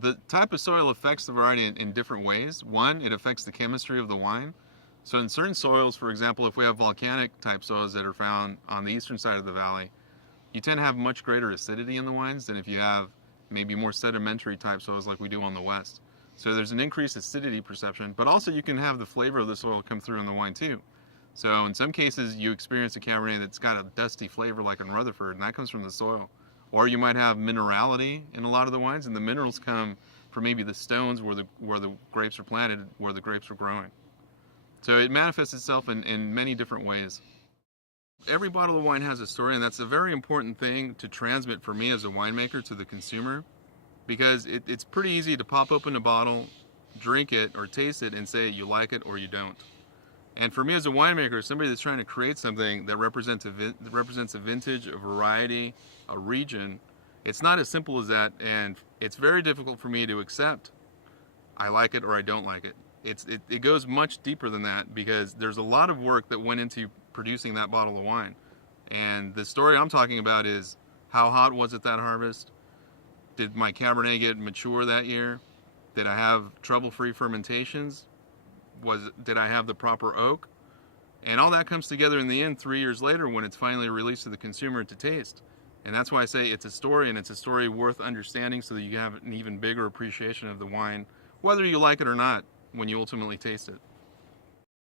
The type of soil affects the variety in different ways. One, it affects the chemistry of the wine. So in certain soils, for example, if we have volcanic type soils that are found on the eastern side of the valley, you tend to have much greater acidity in the wines than if you have maybe more sedimentary type soils like we do on the west. So there's an increased acidity perception, but also you can have the flavor of the soil come through in the wine too. So in some cases, you experience a Cabernet that's got a dusty flavor like in Rutherford, and that comes from the soil. Or you might have minerality in a lot of the wines, and the minerals come from maybe the stones where the grapes are planted, where the grapes are growing. So it manifests itself in many different ways. Every bottle of wine has a story, and that's a very important thing to transmit for me as a winemaker to the consumer, because it's pretty easy to pop open a bottle, drink it, or taste it, and say you like it or you don't. And for me as a winemaker, somebody that's trying to create something that represents a vintage, a variety, a region, it's not as simple as that, and it's very difficult for me to accept I like it or I don't like it. It goes much deeper than that, because there's a lot of work that went into producing that bottle of wine. And the story I'm talking about is, how hot was it that harvest? Did my Cabernet get mature that year? Did I have trouble-free fermentations? Did I have the proper oak? And all that comes together in the end 3 years later when it's finally released to the consumer to taste. And that's why I say it's a story, and it's a story worth understanding so that you have an even bigger appreciation of the wine, whether you like it or not, when you ultimately taste it.